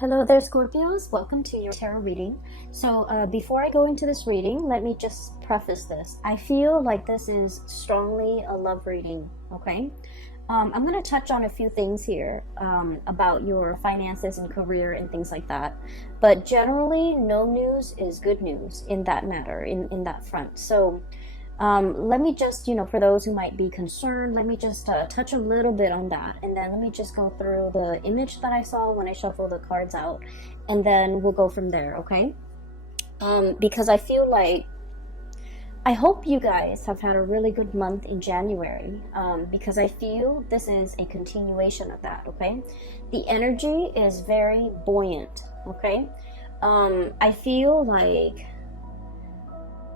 Hello there, Scorpios. Welcome to your tarot reading. So before I go into this reading, let me just preface this. I feel like this is strongly a love reading, okay? I'm going to touch on a few things here about your finances and career and things like that. But generally, no news is good news in that matter, in that front. So let me just, for those who might be concerned, let me just touch a little bit on that. And then let me just go through the image that I saw when I shuffled the cards out. And then we'll go from there, okay? Because I feel like, I hope you guys have had a really good month in January. Because I feel this is a continuation of that, okay? The energy is very buoyant, okay? I feel like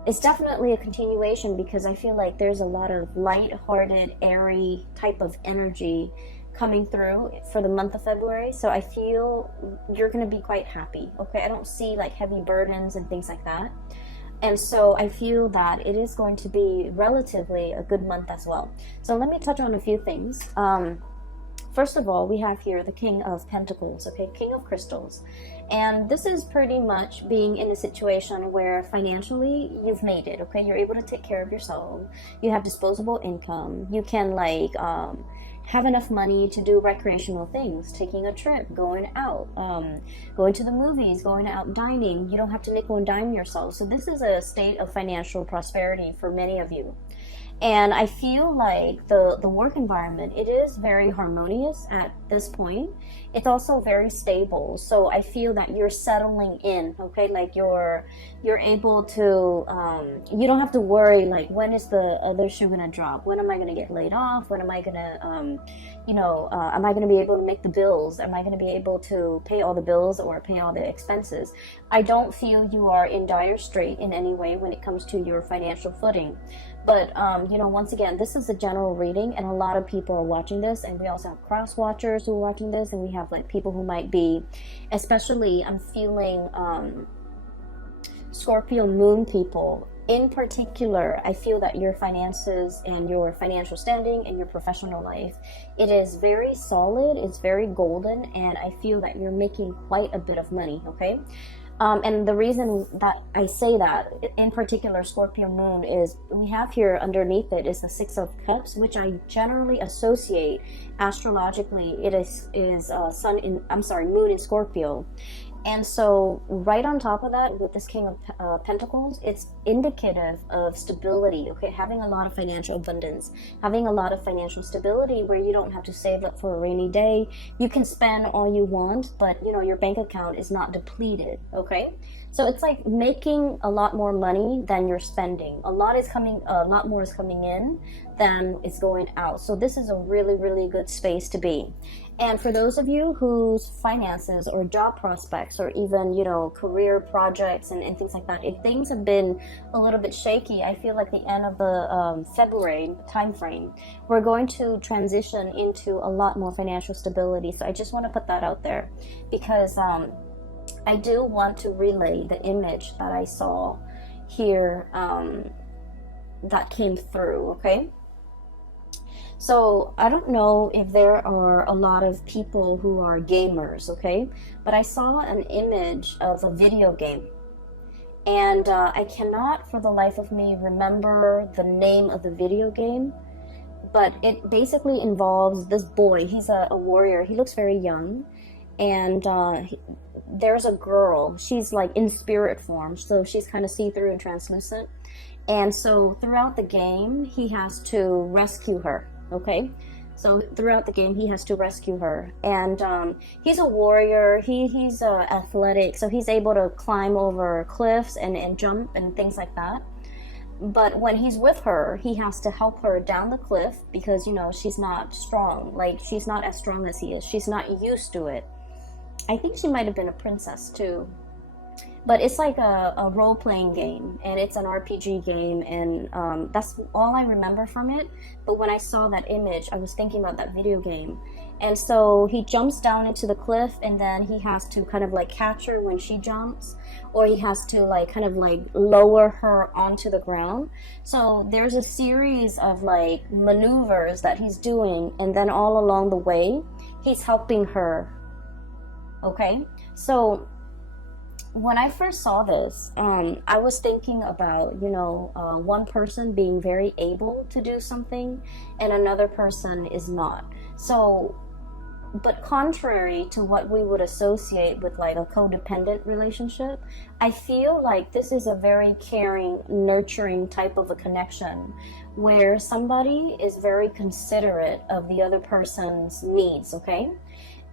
it's definitely a continuation because I feel like there's a lot of light-hearted, airy type of energy coming through for the month of February. So I feel you're going to be quite happy, okay? I don't see like heavy burdens and things like that. And so I feel that it is going to be relatively a good month as well. So let me touch on a few things. First of all, we have here the King of Pentacles, okay, King of Crystals. And this is pretty much being in a situation where financially you've made it, okay? You're able to take care of yourself. You have disposable income. You can have enough money to do recreational things, taking a trip, going out, going to the movies, going out dining. You don't have to nickel and dime yourself. So this is a state of financial prosperity for many of you. And I feel like the work environment, it is very harmonious at this point. It's also very stable. So I feel that you're settling in, okay? Like you're able to, you don't have to worry, like, when is the other shoe gonna drop? When am I gonna get laid off? When am I gonna, am I gonna be able to make the bills? Am I gonna be able to pay all the bills or pay all the expenses? I don't feel you are in dire strait in any way when it comes to your financial footing. But, once again, this is a general reading and a lot of people are watching this, and we also have cross watchers who are watching this, and we have like people who might be, especially I'm feeling Scorpio moon people. In particular, I feel that your finances and your financial standing and your professional life, it is very solid, it's very golden, and I feel that you're making quite a bit of money, okay? And the reason that I say that, in particular Scorpio moon, is we have here underneath it is the Six of Cups, which I generally associate astrologically. It is moon in Scorpio. And so right on top of that, with this King of Pentacles, it's indicative of stability, okay? Having a lot of financial abundance, having a lot of financial stability where you don't have to save up for a rainy day. You can spend all you want, but, your bank account is not depleted, okay? So it's like making a lot more money than you're spending. A lot more is coming in than is going out. So this is a really, really good space to be. And for those of you whose finances or job prospects or even, career projects and things like that, if things have been a little bit shaky, I feel like the end of the February time frame, we're going to transition into a lot more financial stability. So I just want to put that out there because I do want to relay the image that I saw here that came through, okay? So I don't know if there are a lot of people who are gamers, okay? But I saw an image of a video game. And I cannot for the life of me remember the name of the video game. But it basically involves this boy. He's a warrior. He looks very young. And there's a girl. She's like in spirit form. So she's kind of see-through and translucent. And so throughout the game, he has to rescue her. Okay, so throughout the game he has to rescue her, and he's a warrior. He's athletic, so he's able to climb over cliffs and jump and things like that. But when he's with her, he has to help her down the cliff because she's not strong. Like, she's not as strong as he is. She's not used to it. I think she might have been a princess too. But it's like a role-playing game, and it's an RPG game, and that's all I remember from it. But when I saw that image, I was thinking about that video game. And so he jumps down into the cliff, and then he has to kind of like catch her when she jumps, or he has to kind of lower her onto the ground. So there's a series of maneuvers that he's doing, and then all along the way, he's helping her Okay, so when I first saw this, I was thinking about, one person being very able to do something and another person is not. So, but contrary to what we would associate with like a codependent relationship, I feel like this is a very caring, nurturing type of a connection where somebody is very considerate of the other person's needs, okay?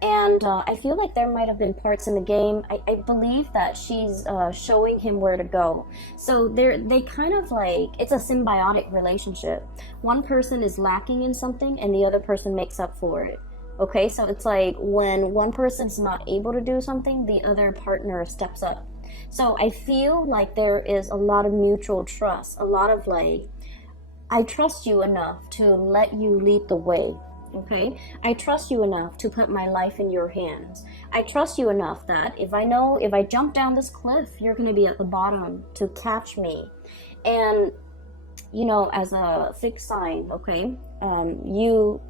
And I feel like there might have been parts in the game. I believe that she's showing him where to go. So they kind of like, it's a symbiotic relationship. One person is lacking in something and the other person makes up for it. Okay, so it's like when one person's not able to do something, the other partner steps up. So I feel like there is a lot of mutual trust, a lot of like, I trust you enough to let you lead the way. Okay, I trust you enough to put my life in your hands. I trust you enough that if I jump down this cliff, you're going to be at the bottom to catch me. And as a fixed sign, okay, you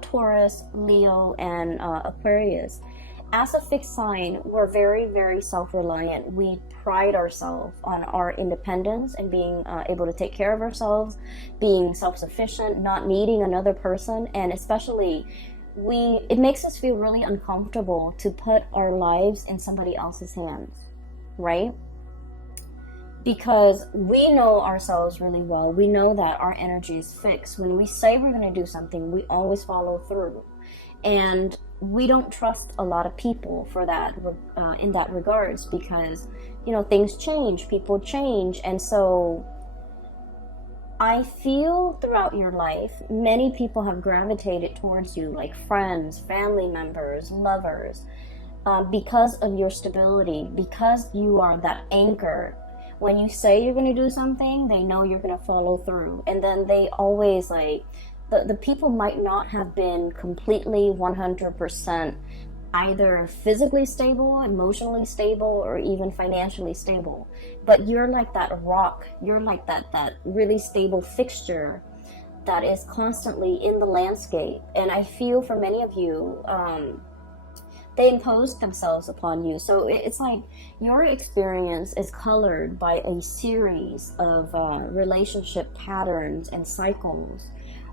Taurus, Leo, and Aquarius, as a fixed sign, we're very, very self-reliant. We pride ourselves on our independence and being able to take care of ourselves, being self-sufficient, not needing another person, and especially it makes us feel really uncomfortable to put our lives in somebody else's hands, right? Because we know ourselves really well. We know that our energy is fixed. When we say we're going to do something, we always follow through. And we don't trust a lot of people for that in that regards, because things change, people change. And so I feel throughout your life many people have gravitated towards you, like friends, family members, lovers, because of your stability, because you are that anchor. When you say you're going to do something, they know you're going to follow through. And then they always like, the people might not have been completely 100% either physically stable, emotionally stable, or even financially stable. But you're like that rock. You're like that really stable fixture that is constantly in the landscape. And I feel for many of you, they imposed themselves upon you. So it's like your experience is colored by a series of relationship patterns and cycles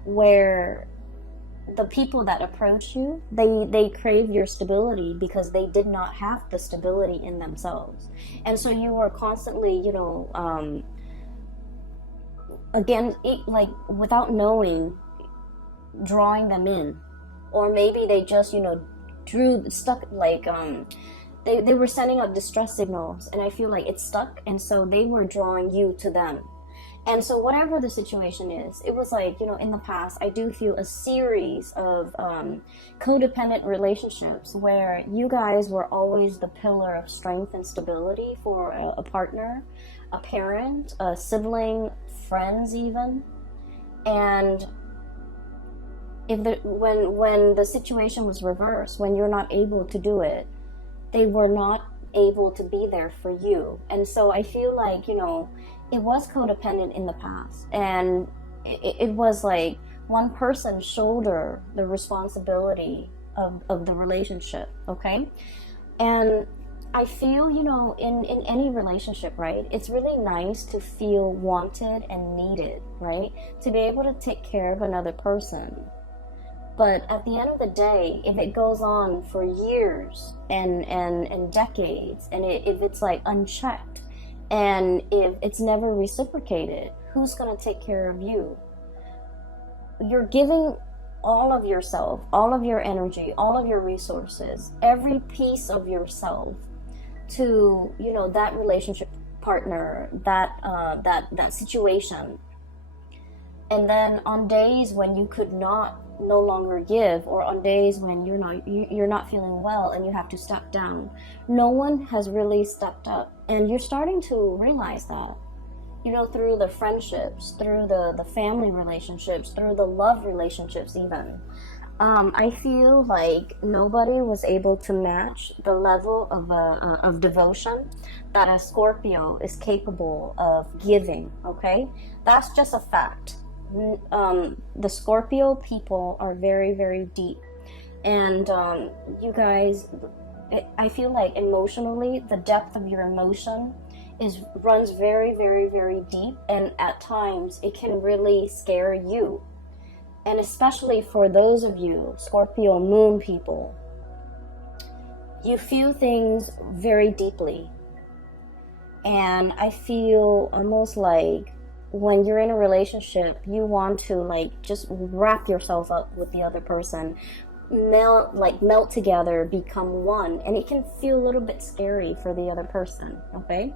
where the people that approach you, they crave your stability because they did not have the stability in themselves. And so you are constantly, again, like without knowing, drawing them in. Or maybe they just, they were sending out distress signals, and I feel like it's stuck, and so they were drawing you to them. And so whatever the situation is, it was like, in the past, I do feel a series of codependent relationships where you guys were always the pillar of strength and stability for a partner, a parent, a sibling, friends even. And when the situation was reversed, when you're not able to do it, they were not able to be there for you. And so I feel like, it was codependent in the past, and it was like one person shoulder the responsibility of the relationship, okay? And I feel, in any relationship, right, it's really nice to feel wanted and needed, right? To be able to take care of another person. But at the end of the day, if it goes on for years and decades, and if it's like unchecked, and if it's never reciprocated, who's going to take care of you? You're giving all of yourself, all of your energy, all of your resources, every piece of yourself to, that relationship partner, that situation. And then on days when you could no longer give, or on days when you're not feeling well and you have to step down, no one has really stepped up. And you're starting to realize that, through the friendships, through the family relationships, through the love relationships even. I feel like nobody was able to match the level of devotion that a Scorpio is capable of giving, okay? That's just a fact. The Scorpio people are very, very deep. And you guys, I feel like emotionally, the depth of your emotion runs very, very, very deep, and at times it can really scare you. And especially for those of you Scorpio moon people, you feel things very deeply. And I feel almost like when you're in a relationship, you want to like just wrap yourself up with the other person, melt together, become one, and it can feel a little bit scary for the other person. Okay.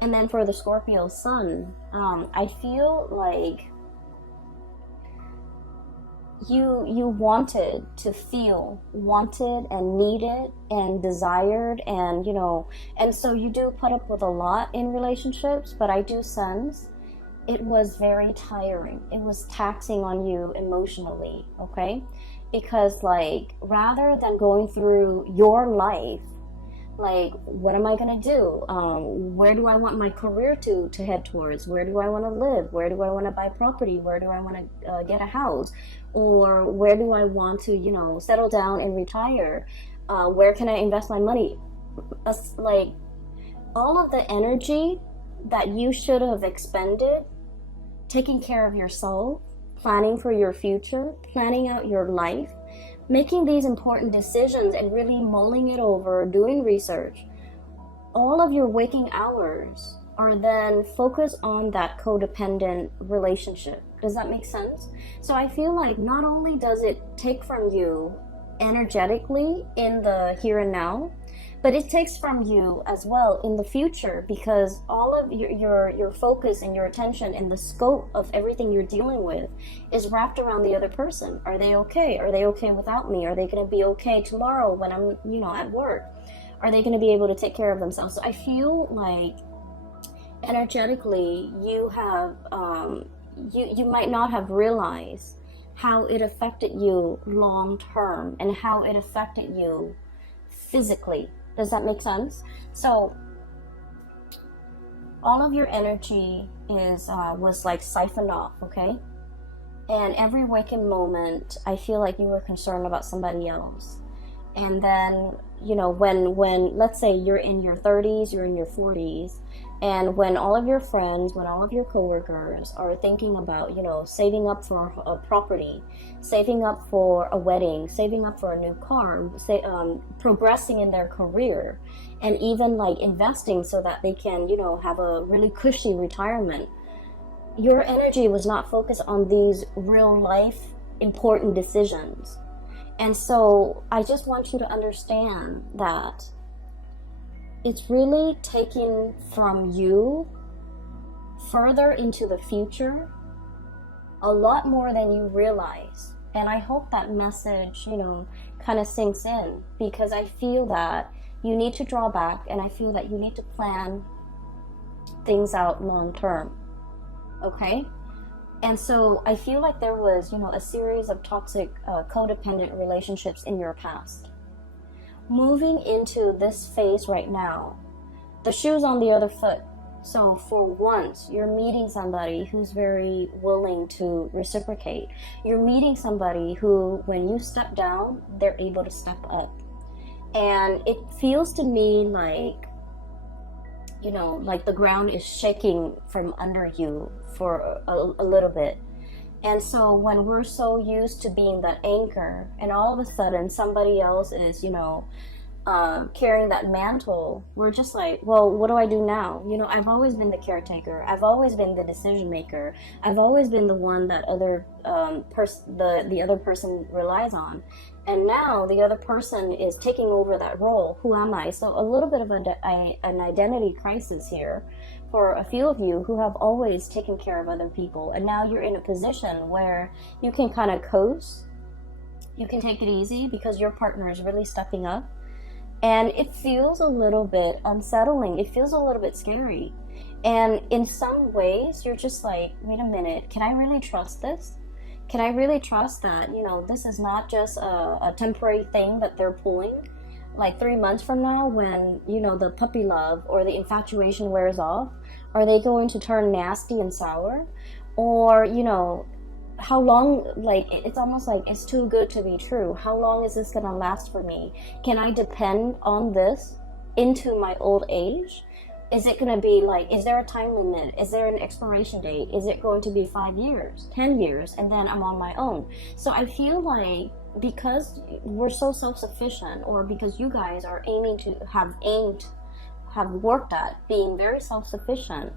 And then for the Scorpio sun, I feel like you wanted to feel wanted and needed and desired, and and so you do put up with a lot in relationships, but I do sense it was very tiring. It was taxing on you emotionally. Okay. Because like, rather than going through your life, like, what am I gonna do? Where do I want my career to head towards? Where do I want to live? Where do I want to buy property? Where do I want to get a house? Or where do I want to settle down and retire? Where can I invest my money? Like, all of the energy that you should have expended taking care of yourself, planning for your future, planning out your life, making these important decisions and really mulling it over, doing research, all of your waking hours are then focused on that codependent relationship. Does that make sense? So I feel like not only does it take from you energetically in the here and now, but it takes from you as well in the future, because all of your focus and your attention and the scope of everything you're dealing with is wrapped around the other person. Are they okay? Are they okay without me? Are they going to be okay tomorrow when I'm at work? Are they going to be able to take care of themselves? So I feel like energetically you have you might not have realized how it affected you long term and how it affected you physically. Does that make sense? So all of your energy was like siphoned off. Okay. And every waking moment, I feel like you were concerned about somebody else. And then, when let's say you're in your 30s, you're in your 40s, and when all of your friends, when all of your coworkers are thinking about, saving up for a property, saving up for a wedding, saving up for a new car, progressing in their career, and even like investing so that they can, have a really cushy retirement, your energy was not focused on these real life important decisions. And so I just want you to understand that it's really taking from you further into the future a lot more than you realize. And I hope that message, kind of sinks in, because I feel that you need to draw back, and I feel that you need to plan things out long term. Okay? And so I feel like there was, a series of toxic, codependent relationships in your past. Moving into this phase right now, the shoe's on the other foot. So for once, you're meeting somebody who's very willing to reciprocate. You're meeting somebody who, when you step down, they're able to step up. And it feels to me like, like the ground is shaking from under you for a little bit. And so when we're so used to being that anchor, and all of a sudden somebody else is, carrying that mantle, we're just like, well, what do I do now? I've always been the caretaker. I've always been the decision maker. I've always been the one that the other person relies on. And now the other person is taking over that role. Who am I? So a little bit of an identity crisis here for a few of you who have always taken care of other people. And now you're in a position where you can kind of coast. You can take it easy because your partner is really stepping up. And it feels a little bit unsettling. It feels a little bit scary. And in some ways, you're just like, wait a minute, can I really trust this? Can I really trust that, this is not just a temporary thing that they're pulling? Like 3 months from now, when, the puppy love or the infatuation wears off, are they going to turn nasty and sour? Or, how long, like, it's almost like it's too good to be true. How long is this gonna last for me? Can I depend on this into my old age? Is it gonna be like, is there a time limit? Is there an expiration date? Is it going to be 5 years, 10 years, and then I'm on my own? So I feel like because we're so self-sufficient, or because you guys are have worked at being very self-sufficient,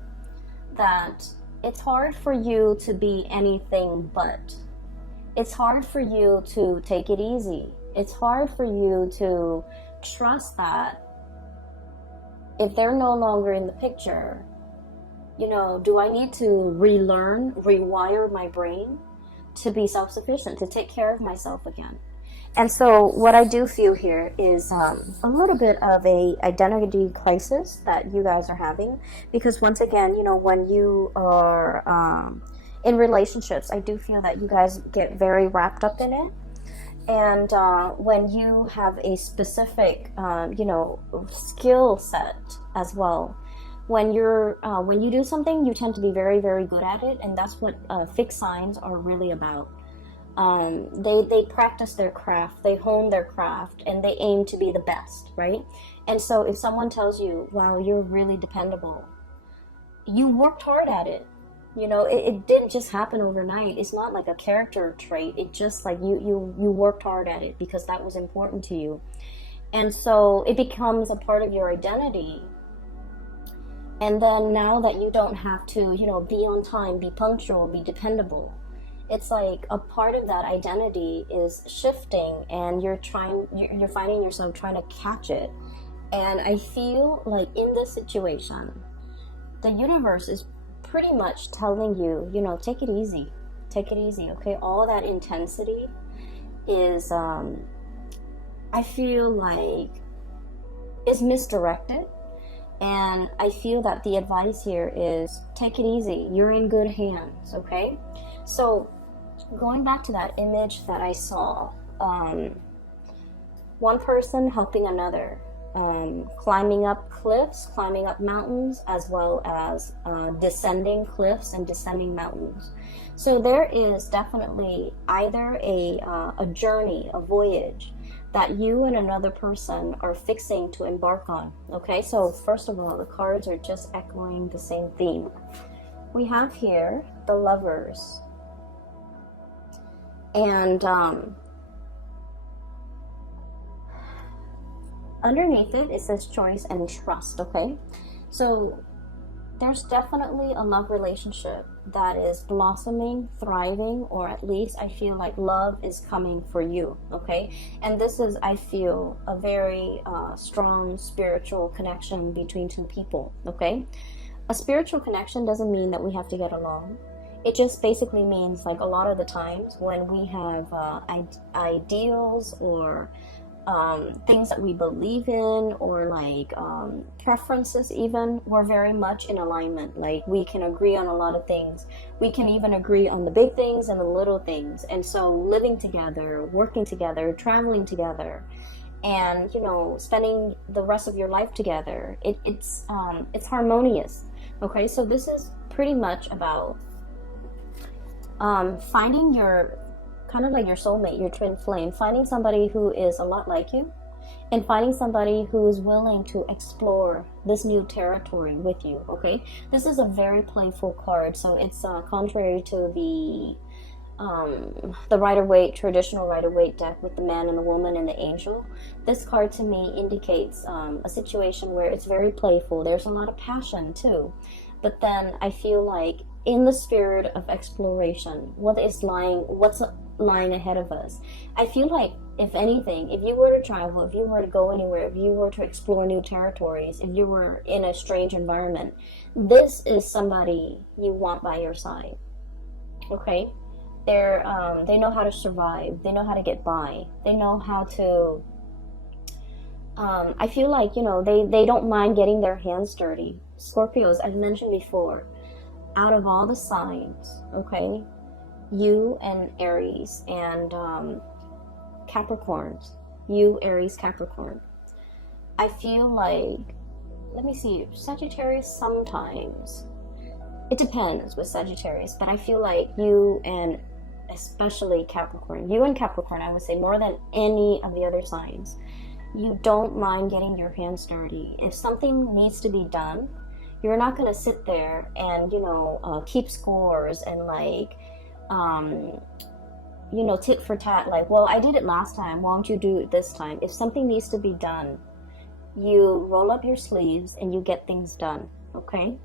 that it's hard for you to be anything but. It's hard for you to take it easy. It's hard for you to trust that if they're no longer in the picture, you know, do I need to relearn, rewire my brain to be self-sufficient, to take care of myself again? And so what I do feel here is a little bit of a identity crisis that you guys are having, because once again, you know, when you are in relationships, I do feel that you guys get very wrapped up in it. And when you have a specific, you know, skill set as well, when you do something, you tend to be very, very good at it, and that's what fixed signs are really about. They practice their craft, they hone their craft, and they aim to be the best, right? And so if someone tells you, wow, you're really dependable, you worked hard at it. You know, it didn't just happen overnight. It's not like a character trait. It just like you worked hard at it because that was important to you. And so it becomes a part of your identity. And then now that you don't have to, you know, be on time, be punctual, be dependable, it's like a part of that identity is shifting, and you're finding yourself trying to catch it. And I feel like in this situation, the universe is pretty much telling you, you know, take it easy, okay? All that intensity is, I feel like, is misdirected. And I feel that the advice here is take it easy. You're in good hands, okay? So going back to that image that I saw, one person helping another, climbing up cliffs, climbing up mountains, as well as descending cliffs and descending mountains. So there is definitely either a journey, a voyage that you and another person are fixing to embark on. Okay, so first of all, the cards are just echoing the same theme. We have here the Lovers, and underneath it says choice and trust, okay? So there's definitely a love relationship that is blossoming, thriving, or at least I feel like love is coming for you, okay? And this is, I feel, a very strong spiritual connection between two people, okay? A spiritual connection doesn't mean that we have to get along. It just basically means, like, a lot of the times when we have ideals or things that we believe in, or like preferences even, we're very much in alignment. Like, we can agree on a lot of things. We can even agree on the big things and the little things. And so living together, working together, traveling together, and, you know, spending the rest of your life together, it's harmonious, okay? So this is pretty much about finding your, kind of like your soulmate, your twin flame, finding somebody who is a lot like you, and finding somebody who is willing to explore this new territory with you, okay? This is a very playful card, so it's contrary to the Rider-Waite, traditional Rider-Waite deck with the man and the woman and the angel. This card to me indicates a situation where it's very playful. There's a lot of passion too, but then I feel like in the spirit of exploration, what's lying ahead of us. I feel like, if anything, if you were to travel, if you were to go anywhere, if you were to explore new territories, if you were in a strange environment, this is somebody you want by your side, okay? They know how to survive, they know how to get by, they know how to, I feel like, you know, they don't mind getting their hands dirty. Scorpios, I've mentioned before, out of all the signs, okay, you and Aries and Capricorns, you, Aries, Capricorn, I feel like, let me see, Sagittarius sometimes, it depends with Sagittarius, but I feel like you and especially Capricorn. You and Capricorn, I would say, more than any of the other signs, you don't mind getting your hands dirty. If something needs to be done, you're not going to sit there and, keep scores and tit for tat, like, well, I did it last time, why don't you do it this time? If something needs to be done, you roll up your sleeves and you get things done, okay?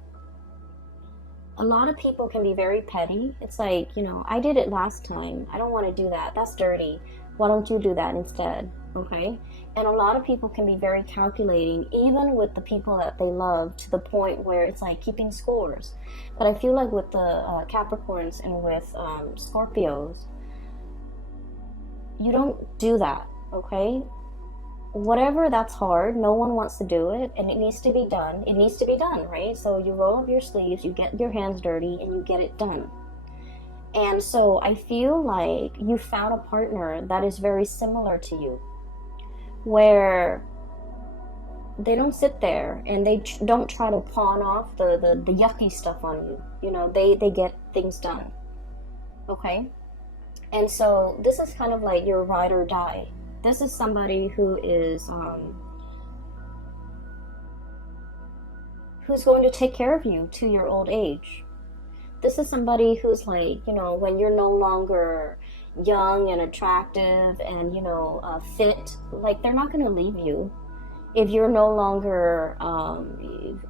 A lot of people can be very petty. It's like, I did it last time. I don't want to do that. That's dirty. Why don't you do that instead? Okay? And a lot of people can be very calculating, even with the people that they love, to the point where it's like keeping scores. But I feel like with the Capricorns and with Scorpios, you don't do that, okay? Whatever that's hard, no one wants to do it, and it needs to be done. It needs to be done, right? So you roll up your sleeves, you get your hands dirty, and you get it done. And so I feel like you found a partner that is very similar to you, where they don't sit there and they don't try to pawn off the yucky stuff on you. They get things done, okay? And so this is kind of like your ride or die. This is somebody who is who's going to take care of you to your old age. This is somebody who's like, when you're no longer young and attractive and, fit, like, they're not going to leave you. If you're no longer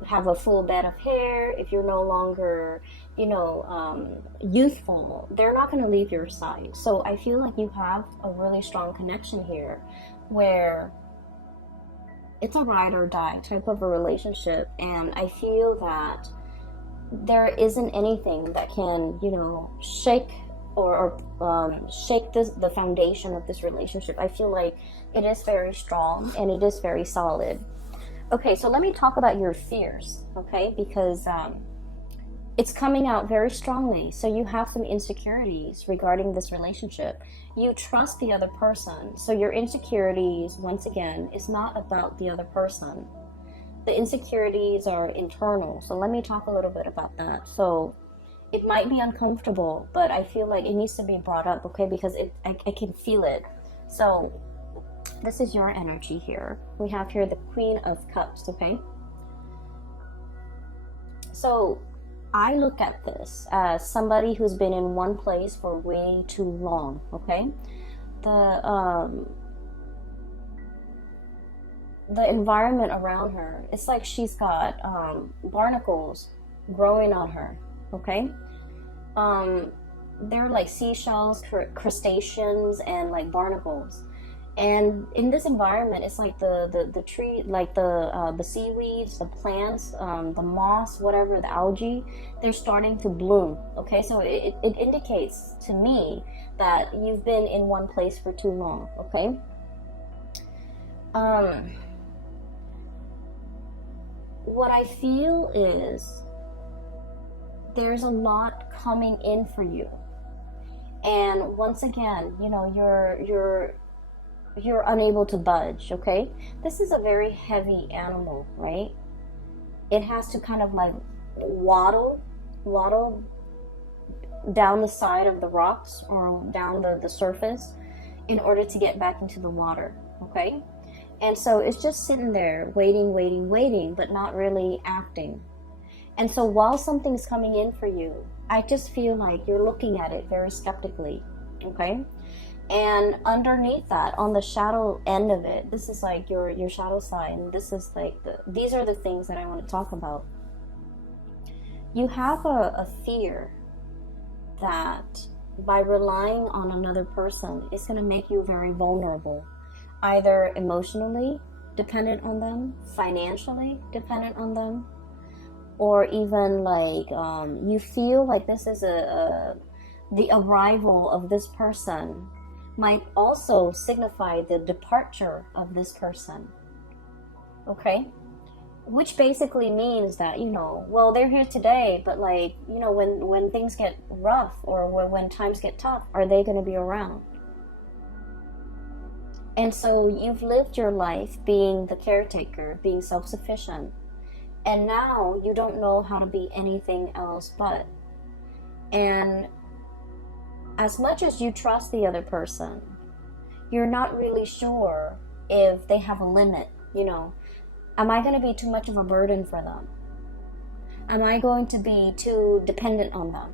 have a full bed of hair, if you're no longer, youthful, they're not going to leave your side. So I feel like you have a really strong connection here where it's a ride or die type of a relationship. And I feel that there isn't anything that can, shake or shake the foundation of this relationship. I feel like it is very strong and it is very solid. Okay, so let me talk about your fears, okay? Because it's coming out very strongly. So you have some insecurities regarding this relationship. You trust the other person. So your insecurities, once again, is not about the other person. The insecurities are internal. So let me talk a little bit about that. So it might be uncomfortable, but I feel like it needs to be brought up, okay? Because I can feel it. So this is your energy here. We have here the Queen of Cups, okay? So I look at this as somebody who's been in one place for way too long, okay? The environment around her, it's like she's got barnacles growing on her, okay? They're like seashells, crustaceans, and like barnacles. And in this environment, it's like the tree, like the seaweeds, the plants, the moss, whatever, the algae, they're starting to bloom. Okay, so it indicates to me that you've been in one place for too long. Okay. What I feel is there's a lot coming in for you, and once again, you're unable to budge, okay? This is a very heavy animal, right? It has to kind of like waddle down the side of the rocks or down the surface in order to get back into the water, okay? And so it's just sitting there waiting, but not really acting. And so while something's coming in for you, I just feel like you're looking at it very skeptically, okay? And underneath that, on the shadow end of it, this is like your shadow sign. This is like these are the things that I want to talk about. You have a fear that by relying on another person, it's going to make you very vulnerable, either emotionally dependent on them, financially dependent on them, or even like you feel like this is the arrival of this person might also signify the departure of this person, okay? Which basically means that, well, they're here today, but like, when things get rough or when times get tough, are they going to be around? And so you've lived your life being the caretaker, being self-sufficient, and now you don't know how to be anything else but. And as much as you trust the other person, you're not really sure if they have a limit, you know. Am I going to be too much of a burden for them? Am I going to be too dependent on them?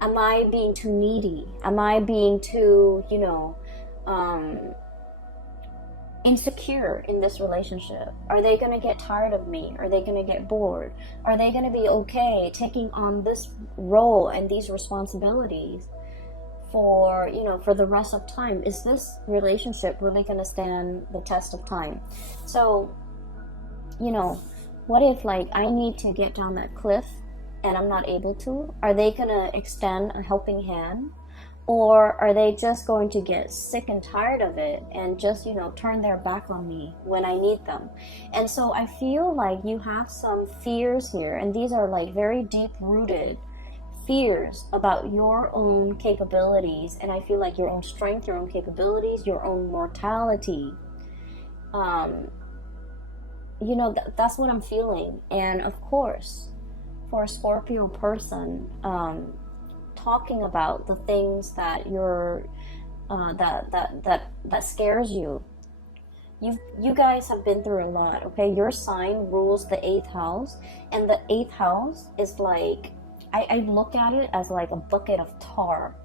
Am I being too needy? Am I being too, you know, insecure in this relationship? Are they going to get tired of me? Are they going to get bored? Are they going to be okay taking on this role and these responsibilities for, you know, for the rest of time? Is this relationship really going to stand the test of time? So, you know, what if like I need to get down that cliff and I'm not able to? Are they going to extend a helping hand? Or are they just going to get sick and tired of it and just, you know, turn their back on me when I need them? And so I feel like you have some fears here, and these are like very deep-rooted fears about your own capabilities, and I feel like your own strength, your own capabilities, your own mortality. You know, that's what I'm feeling. And of course, for a Scorpio person, talking about the things that you're that scares you. You guys have been through a lot, okay? Your sign rules the 8th house, and the 8th house is like, I look at it as like a bucket of tar.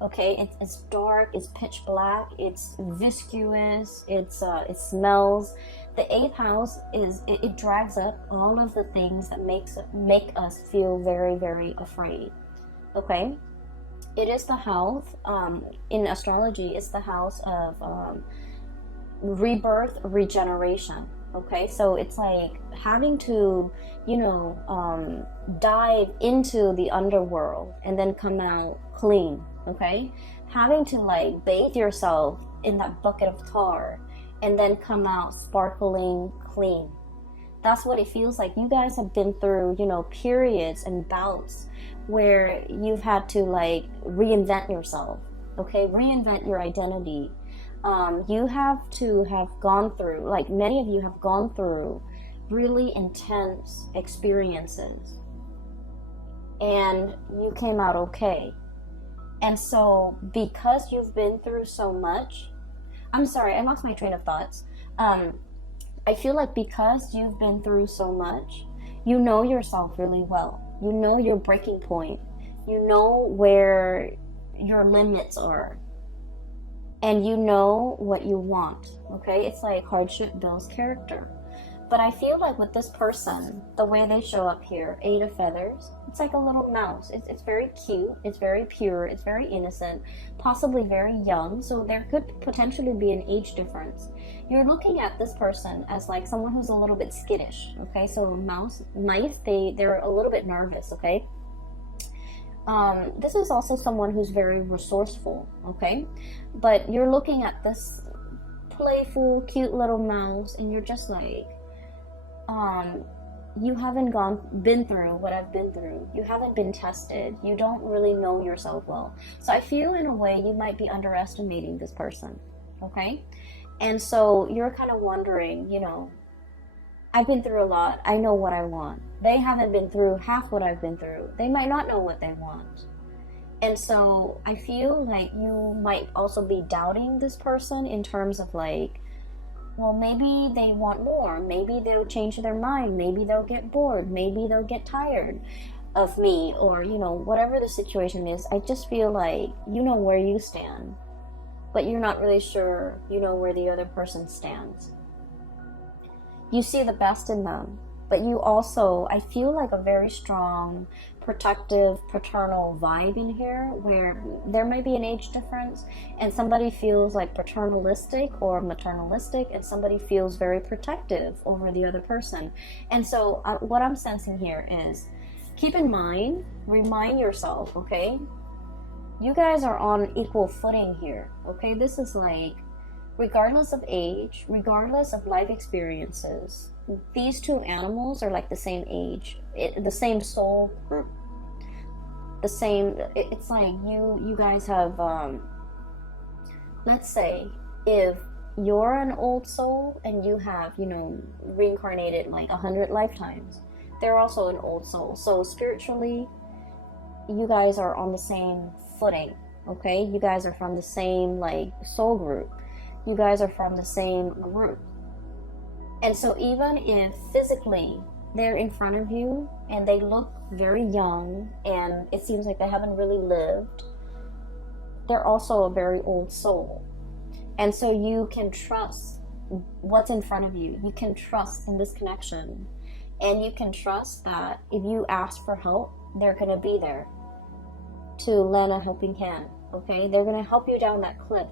Okay, it's dark, it's pitch black, it's viscous, it smells. The 8th house it drags up all of the things that make us feel very, very afraid. Okay, it is the house, in astrology, it's the house of rebirth, regeneration. Okay, so it's like having to, you know, dive into the underworld and then come out clean. Okay, having to like bathe yourself in that bucket of tar and then come out sparkling clean. That's what it feels like. You guys have been through, you know, periods and bouts where you've had to like reinvent yourself. Okay, reinvent your identity. You have to have gone through, like many of you have gone through really intense experiences, and you came out okay. And so because you've been through so much, I'm sorry, I lost my train of thoughts. I feel like because you've been through so much, you know yourself really well. You know your breaking point. You know where your limits are. And you know what you want, okay? It's like hardship builds character. But I feel like with this person, the way they show up here, 8 of feathers, it's like a little mouse. It's very cute, it's very pure, it's very innocent, possibly very young, so there could potentially be an age difference. You're looking at this person as like someone who's a little bit skittish, okay? So mice, they're a little bit nervous, okay? This is also someone who's very resourceful, okay? But you're looking at this playful, cute little mouse, and you're just like, you haven't been through what I've been through. You haven't been tested. You don't really know yourself well. So I feel in a way you might be underestimating this person, okay? And so you're kind of wondering, you know, I've been through a lot. I know what I want. They haven't been through half what I've been through. They might not know what they want. And so I feel like you might also be doubting this person in terms of like, well, maybe they want more. Maybe they'll change their mind. Maybe they'll get bored. Maybe they'll get tired of me, or, you know, whatever the situation is. I just feel like you know where you stand, but you're not really sure, you know, where the other person stands. You see the best in them, but you also, I feel like a very strong, protective, paternal vibe in here, where there might be an age difference, and somebody feels like paternalistic or maternalistic, and somebody feels very protective over the other person. And so what I'm sensing here is, keep in mind, remind yourself, okay? You guys are on equal footing here, okay? This is like, regardless of age, regardless of life experiences, these two animals are like the same age, the same soul group, the same. It's like you guys have. Let's say if you're an old soul and you have, you know, reincarnated like 100 lifetimes, they're also an old soul. So spiritually, you guys are on the same footing. okay? You guys are from the same like soul group. You guys are from the same group. And so even if physically they're in front of you and they look very young and it seems like they haven't really lived, they're also a very old soul. And so you can trust what's in front of you. You can trust in this connection. And you can trust that if you ask for help, they're going to be there to lend a helping hand, okay? They're going to help you down that cliff.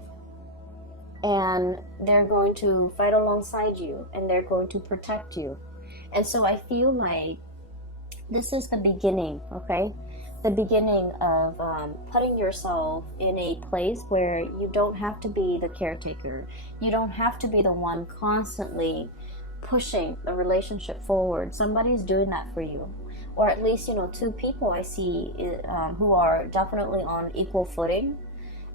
And they're going to fight alongside you, and they're going to protect you. And so I feel like this is the beginning, okay? The beginning of putting yourself in a place where you don't have to be the caretaker. You don't have to be the one constantly pushing the relationship forward. Somebody's doing that for you. Or at least, two people I see who are definitely on equal footing.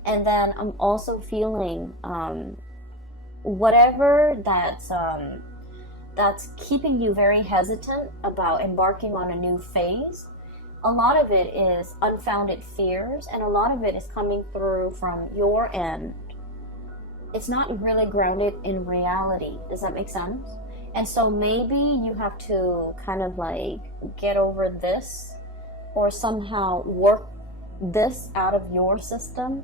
And then I'm also feeling whatever that's keeping you very hesitant about embarking on a new phase. A lot of it is unfounded fears, and a lot of it is coming through from your end. It's not really grounded in reality. Does that make sense? And so maybe you have to kind of like get over this or somehow work this out of your system,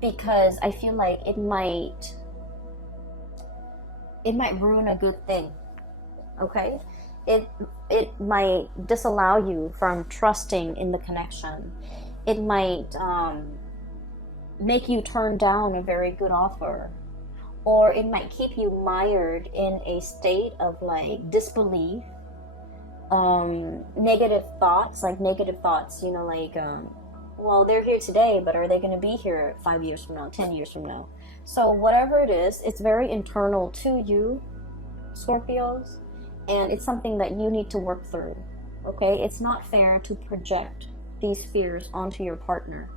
because I feel like it might ruin a good thing, okay? It might disallow you from trusting in the connection. It might make you turn down a very good offer, or it might keep you mired in a state of like disbelief, negative thoughts, well, they're here today, but are they going to be here 5 years from now, 10 years from now? So whatever it is, it's very internal to you, Scorpios, and it's something that you need to work through, okay? It's not fair to project these fears onto your partner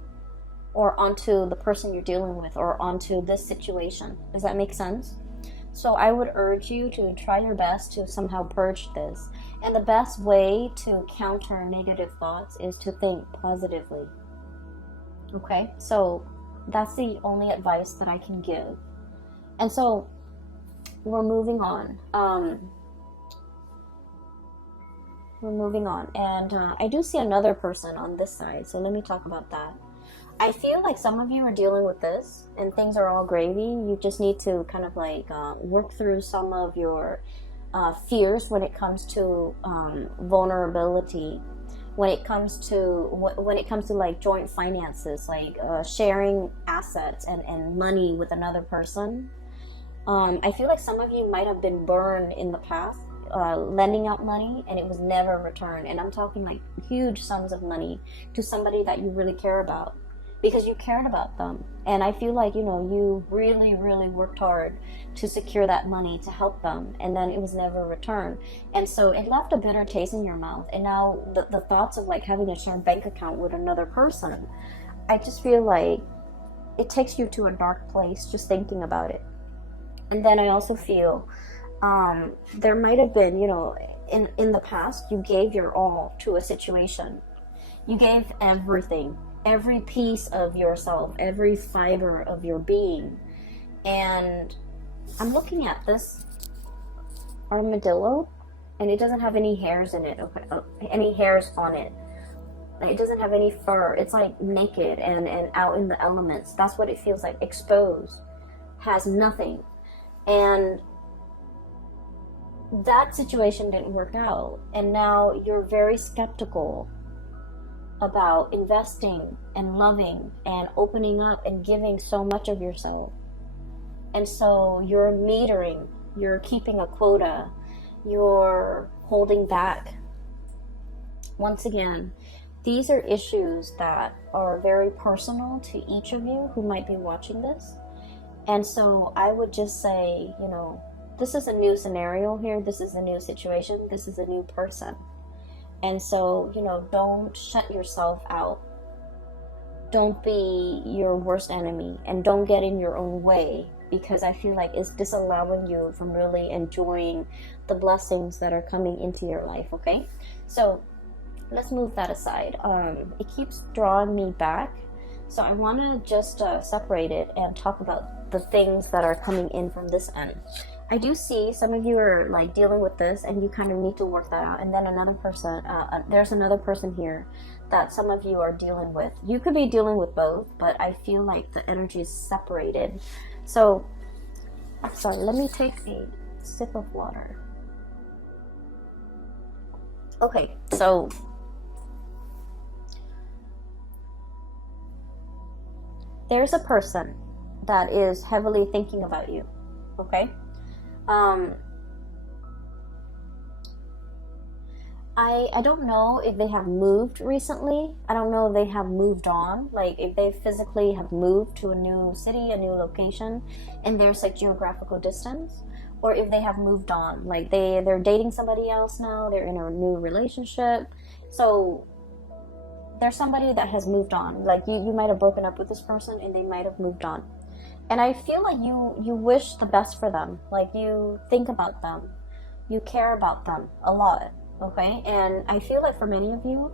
or onto the person you're dealing with or onto this situation. Does that make sense? So I would urge you to try your best to somehow purge this. And the best way to counter negative thoughts is to think positively. Okay, so that's the only advice that I can give. And so we're moving on. And I do see another person on this side, so let me talk about that. I feel like some of you are dealing with this and things are all gravy. You just need to kind of like work through some of your fears when it comes to vulnerability. When it comes to like joint finances, like sharing assets and money with another person. I feel like some of you might have been burned in the past, lending out money and it was never returned. And I'm talking like huge sums of money to somebody that you really care about, because you cared about them. And I feel like, you really, really worked hard to secure that money to help them, and then it was never returned. And so it left a bitter taste in your mouth. And now the thoughts of like having a shared bank account with another person, I just feel like it takes you to a dark place just thinking about it. And then I also feel there might have been, in the past, you gave your all to a situation. You gave everything. Every piece of yourself, every fiber of your being. And I'm looking at this armadillo, and it doesn't have any hairs in it, any hairs on it. It doesn't have any fur. It's like naked and out in the elements. That's what it feels like, exposed, has nothing. And that situation didn't work out. And now you're very skeptical about investing and loving and opening up and giving so much of yourself. And so you're metering, you're keeping a quota, you're holding back. Once again, these are issues that are very personal to each of you who might be watching this. And so I would just say, this is a new scenario here, this is a new situation, this is a new person. And so, don't shut yourself out. Don't be your worst enemy, and don't get in your own way, because I feel like it's disallowing you from really enjoying the blessings that are coming into your life, okay? So let's move that aside. It keeps drawing me back So I want to just separate it and talk about the things that are coming in from this end. I do see some of you are like dealing with this and you kind of need to work that out. And then another person, there's another person here that some of you are dealing with. You could be dealing with both, but I feel like the energy is separated. So, sorry, let me take a sip of water. Okay, so there's a person that is heavily thinking about you, okay? I don't know if they have moved recently. I don't know if they have moved on, like if they physically have moved to a new city, a new location, and there's like geographical distance, or if they have moved on, like they're dating somebody else now, they're in a new relationship. So there's somebody that has moved on. Like you might have broken up with this person and they might have moved on. And I feel like you wish the best for them. Like you think about them. You care about them a lot. Okay? And I feel like for many of you,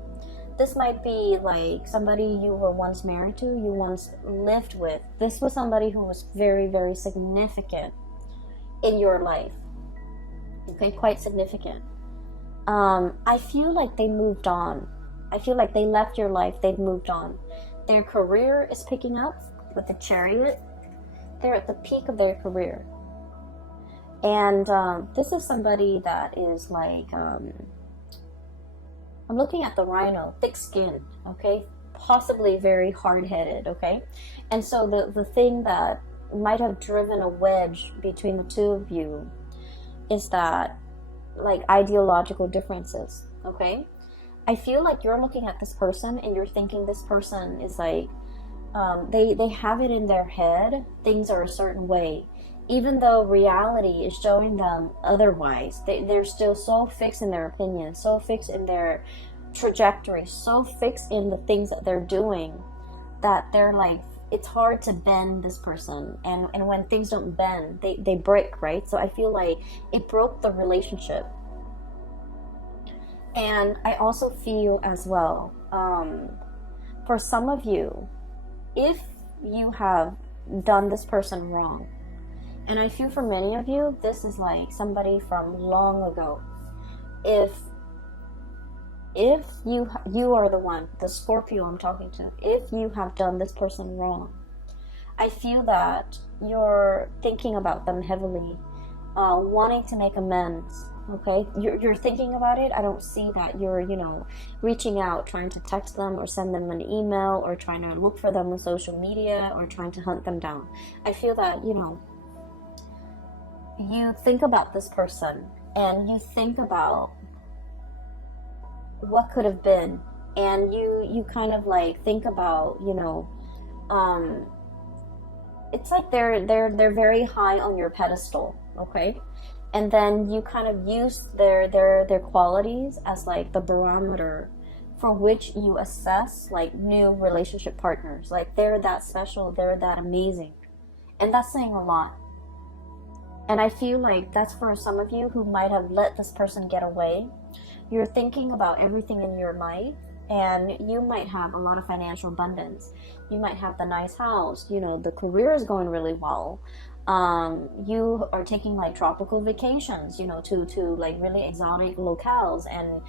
this might be like somebody you were once married to, you once lived with. This was somebody who was very, very significant in your life. Okay? Quite significant. I feel like they moved on. I feel like they left your life, they've moved on. Their career is picking up with the Chariot. They're at the peak of their career. And this is somebody that is like, I'm looking at the Rhino, thick skin, okay? Possibly very hard-headed, okay? And so the thing that might have driven a wedge between the two of you is that, like, ideological differences, okay? I feel like you're looking at this person and you're thinking this person is like, they have it in their head, things are a certain way. Even though reality is showing them otherwise, they're still so fixed in their opinion, so fixed in their trajectory, so fixed in the things that they're doing, that they're like, it's hard to bend this person. And when things don't bend, they break, right? So I feel like it broke the relationship. And I also feel as well, for some of you, if you have done this person wrong, and I feel for many of you, this is like somebody from long ago. If you are the one, the Scorpio I'm talking to, if you have done this person wrong, I feel that you're thinking about them heavily, wanting to make amends. Okay, you're thinking about it. I don't see that you're, reaching out, trying to text them or send them an email or trying to look for them on social media or trying to hunt them down. I feel that, you think about this person and you think about what could have been, and you kind of like think about, it's like they're very high on your pedestal, okay? And then you kind of use their qualities as like the barometer for which you assess like new relationship partners. Like they're that special, they're that amazing. And that's saying a lot. And I feel like that's for some of you who might have let this person get away. You're thinking about everything in your life, and you might have a lot of financial abundance. You might have the nice house, the career is going really well. You are taking like tropical vacations, to like really exotic locales, and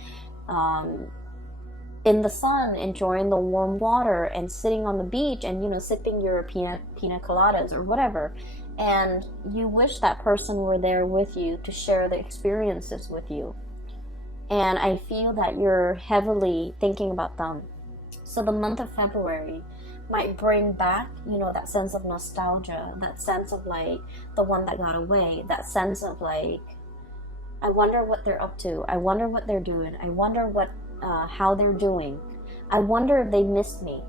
in the sun, enjoying the warm water and sitting on the beach and, sipping your pina coladas or whatever. And you wish that person were there with you to share the experiences with you. And I feel that you're heavily thinking about them. So the month of February might bring back, that sense of nostalgia, that sense of like the one that got away, that sense of like, I wonder what they're up to. I wonder what they're doing. I wonder how they're doing. I wonder if they missed me.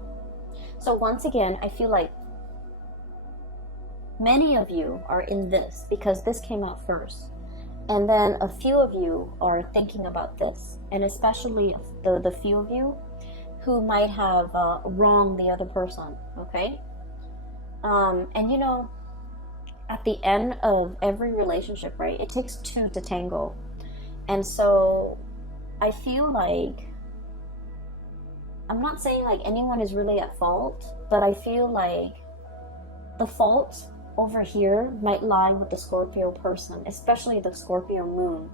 So once again, I feel like many of you are in this because this came out first. And then a few of you are thinking about this. And especially the few of you who might have wronged the other person, okay? And at the end of every relationship, right, it takes two to tango. And so I feel like I'm not saying like anyone is really at fault, but I feel like the fault over here might lie with the Scorpio person, especially the Scorpio moon.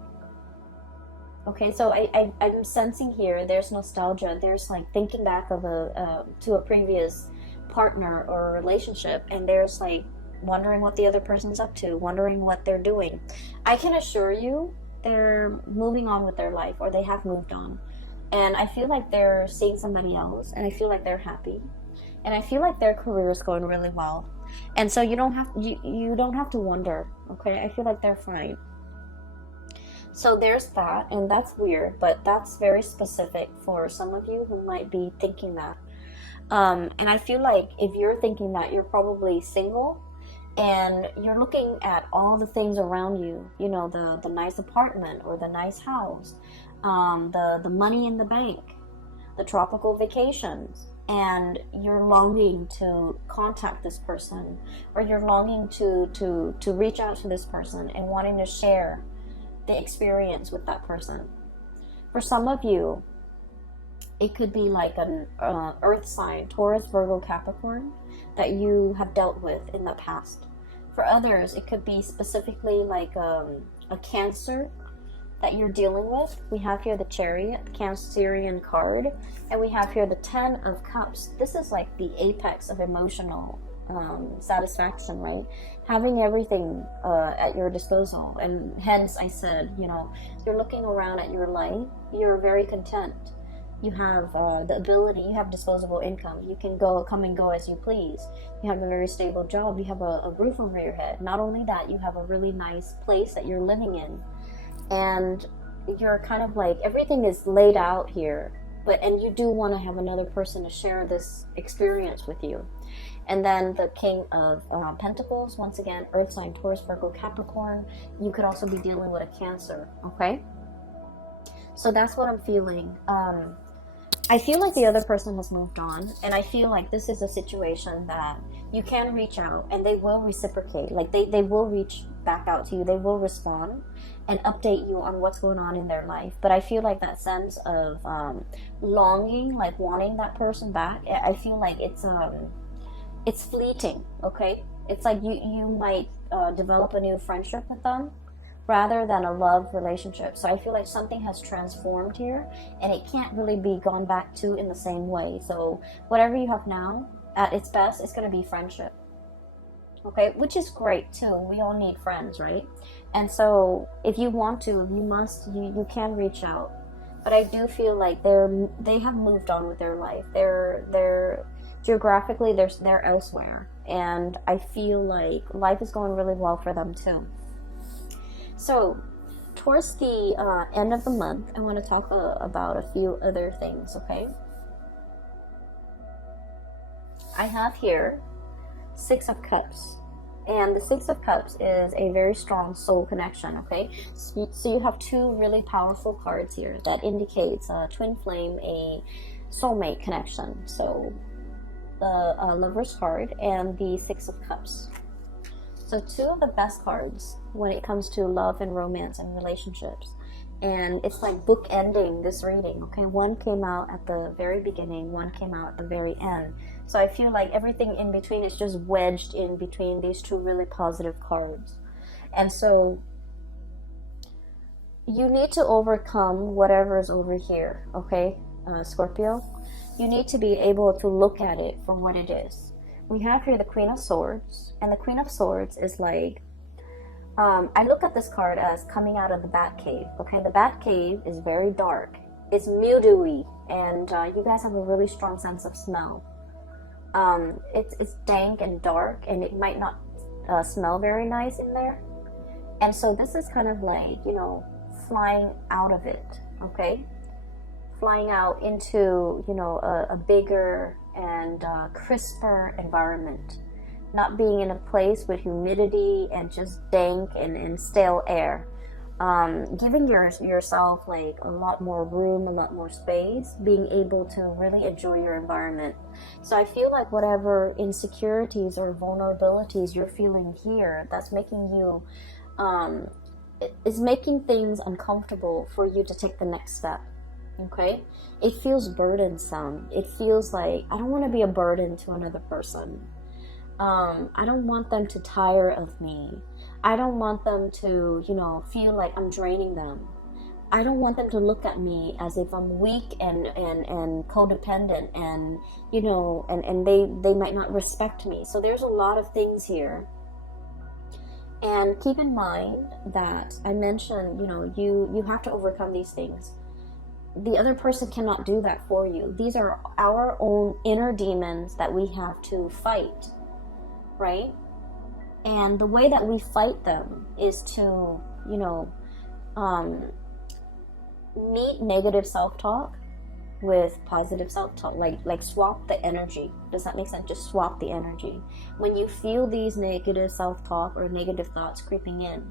Okay, so I'm sensing here there's nostalgia. There's like thinking back of to a previous partner or relationship, and there's like wondering what the other person's up to, wondering what they're doing. I can assure you they're moving on with their life, or they have moved on. And I feel like they're seeing somebody else, and I feel like they're happy. And I feel like their career is going really well. And so you don't have to wonder, okay? I feel like they're fine. So there's that, and that's weird, but that's very specific for some of you who might be thinking that. And I feel like if you're thinking that, you're probably single, and you're looking at all the things around you, you know, the nice apartment or the nice house, the money in the bank, the tropical vacations, and you're longing to contact this person, or you're longing to reach out to this person and wanting to share the experience with that person. For some of you, it could be like an earth sign, Taurus, Virgo, Capricorn, that you have dealt with in the past. For others, it could be specifically like a Cancer that you're dealing with. We have here the Chariot, Cancerian card, and we have here the 10 of Cups. This is like the apex of emotional satisfaction, right? Having everything at your disposal. And hence I said, you know, you're looking around at your life, you're very content. You have the ability, you have disposable income. You can come and go as you please. You have a very stable job. You have a roof over your head. Not only that, you have a really nice place that you're living in. And you're kind of like, everything is laid out here. And you do want to have another person to share this experience with you. And then the King of Pentacles, once again, Earth sign, Taurus, Virgo, Capricorn. You could also be dealing with a Cancer, okay? So that's what I'm feeling. I feel like the other person has moved on, and I feel like this is a situation that you can reach out and they will reciprocate. Like they will reach back out to you, they will respond and update you on what's going on in their life. But I feel like that sense of longing, like wanting that person back, I feel like it's fleeting, okay? It's like you might develop a new friendship with them rather than a love relationship. So I feel like something has transformed here, and it can't really be gone back to in the same way. So whatever you have now, at its best, it's going to be friendship, okay? Which is great too. We all need friends, right? And so if you want to, if you must, you can reach out. But I do feel like they have moved on with their life. They're geographically, they're elsewhere, and I feel like life is going really well for them too. So towards the end of the month, I want to talk about a few other things, okay? I have here 6 of Cups, and the 6 of Cups is a very strong soul connection, okay? So you have 2 really powerful cards here that indicates a twin flame, a soulmate connection. So the Lover's card and the 6 of Cups. So 2 of the best cards when it comes to love and romance and relationships. And it's like bookending this reading, okay? One came out at the very beginning, one came out at the very end. So I feel like everything in between is just wedged in between these 2 really positive cards. And so you need to overcome whatever is over here, okay, Scorpio? You need to be able to look at it for what it is. We have here the Queen of Swords, and the Queen of Swords is like, I look at this card as coming out of the Batcave, okay? The Batcave is very dark, it's mildewy, and you guys have a really strong sense of smell. It's dank and dark, and it might not smell very nice in there. And so this is kind of like, you know, flying out of it, okay? Flying out into, you know, a bigger and crisper environment, not being in a place with humidity and just dank and stale air. Giving yourself like a lot more room, a lot more space, being able to really enjoy your environment. So I feel like whatever insecurities or vulnerabilities you're feeling here, that's making you is making things uncomfortable for you to take the next step. Okay, it feels burdensome. It feels like I don't want to be a burden to another person. I don't want them to tire of me. I don't want them to, feel like I'm draining them. I don't want them to look at me as if I'm weak and codependent, and they might not respect me. So there's a lot of things here. And keep in mind that I mentioned, you have to overcome these things. The other person cannot do that for you. These are our own inner demons that we have to fight, right? And the way that we fight them is to, meet negative self-talk with positive self-talk, like swap the energy. Does that make sense? Just swap the energy. When you feel these negative self-talk or negative thoughts creeping in,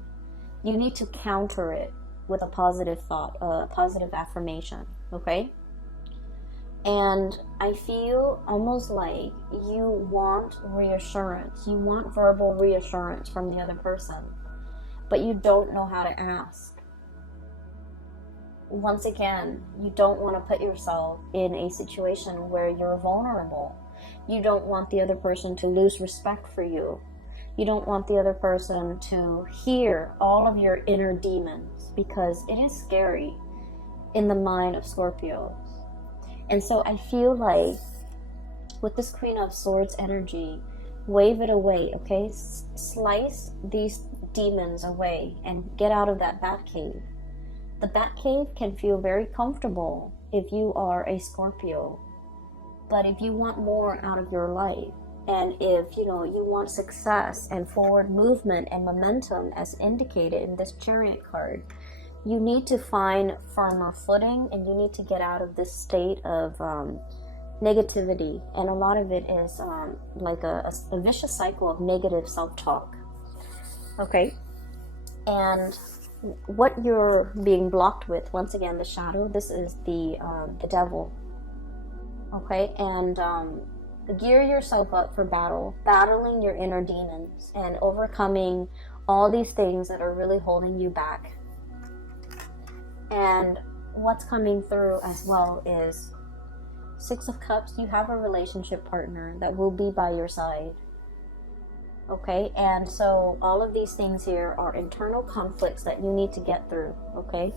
you need to counter it with a positive thought, a positive affirmation, okay? And I feel almost like you want reassurance. You want verbal reassurance from the other person, but you don't know how to ask. Once again, you don't want to put yourself in a situation where you're vulnerable. You don't want the other person to lose respect for you. You don't want the other person to hear all of your inner demons, because it is scary in the mind of Scorpios. And so I feel like with this Queen of Swords energy, wave it away, okay? Slice these demons away and get out of that Batcave. The Batcave can feel very comfortable if you are a Scorpio. But if you want more out of your life, and if you want success and forward movement and momentum as indicated in this Chariot card, you need to find firmer footing, and you need to get out of this state of negativity. And a lot of it is like a vicious cycle of negative self-talk. Okay? And what you're being blocked with, once again, the shadow, this is the devil. Okay? And gear yourself up for battling your inner demons and overcoming all these things that are really holding you back. And what's coming through as well is Six of Cups. You have a relationship partner that will be by your side. Okay, and so all of these things here are internal conflicts that you need to get through. Okay,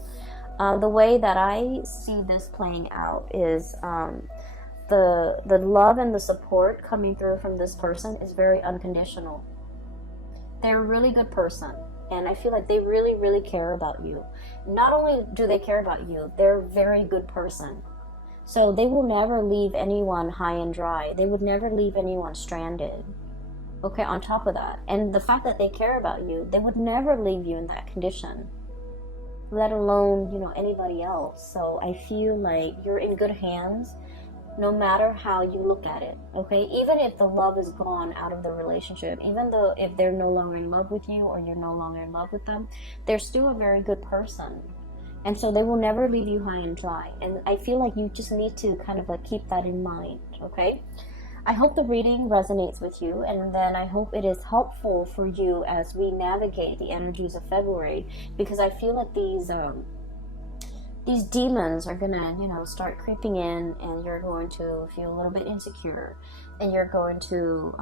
the way that I see this playing out is the love and the support coming through from this person is very unconditional. They're a really good person, and I feel like they really, really care about you. Not only do they care about you, they're a very good person. So they will never leave anyone high and dry. They would never leave anyone stranded. Okay, on top of that, and the fact that they care about you, they would never leave you in that condition, let alone, anybody else. So I feel like you're in good hands, no matter how you look at it. Okay, even if the love is gone out of the relationship, even though if they're no longer in love with you or you're no longer in love with them, they're still a very good person. And so they will never leave you high and dry. And I feel like you just need to kind of like keep that in mind, okay? I hope the reading resonates with you, and then I hope it is helpful for you as we navigate the energies of February, because I feel that these demons are gonna, start creeping in, and you're going to feel a little bit insecure, and you're going to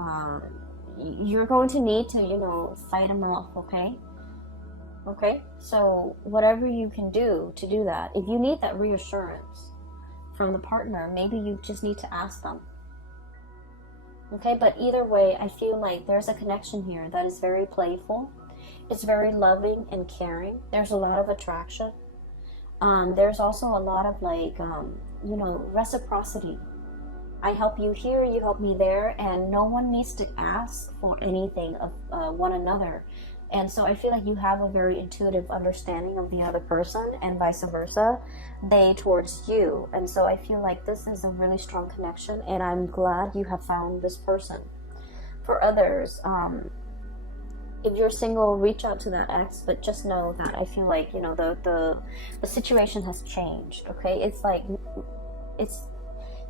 need to, fight them off, okay? Okay, so whatever you can do to do that, if you need that reassurance from the partner, maybe you just need to ask them. Okay, but either way, I feel like there's a connection here that is very playful. It's very loving and caring. There's a lot of attraction. There's also a lot of reciprocity. I help you here, you help me there, and no one needs to ask for anything of one another. And so I feel like you have a very intuitive understanding of the other person, and vice versa, they towards you. And so I feel like this is a really strong connection, and I'm glad you have found this person. For others, if you're single, reach out to that ex, but just know that I feel like, the situation has changed, okay? It's like,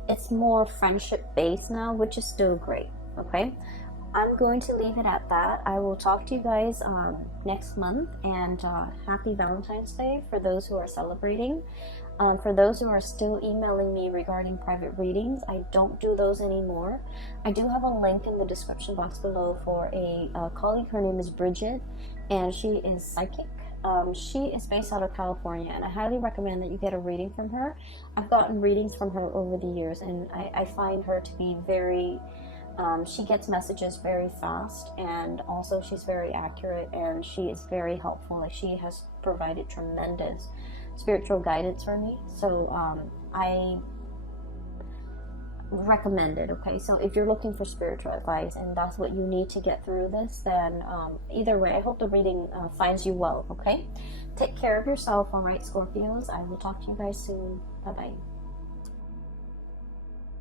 it's more friendship based now, which is still great, okay? I'm going to leave it at that. I will talk to you guys next month, and happy Valentine's Day for those who are celebrating. For those who are still emailing me regarding private readings, I don't do those anymore. I do have a link in the description box below for a colleague. Her name is Bridget, and she is psychic. She is based out of California, and I highly recommend that you get a reading from her. I've gotten readings from her over the years, and I find her to be very... she gets messages very fast, and also she's very accurate, and she is very helpful. Like, she has provided tremendous spiritual guidance for me, so I recommend it. Okay, so if you're looking for spiritual advice and that's what you need to get through this, then either way, I hope the reading finds you well. Okay, take care of yourself. All right, Scorpios, I will talk to you guys soon. Bye bye.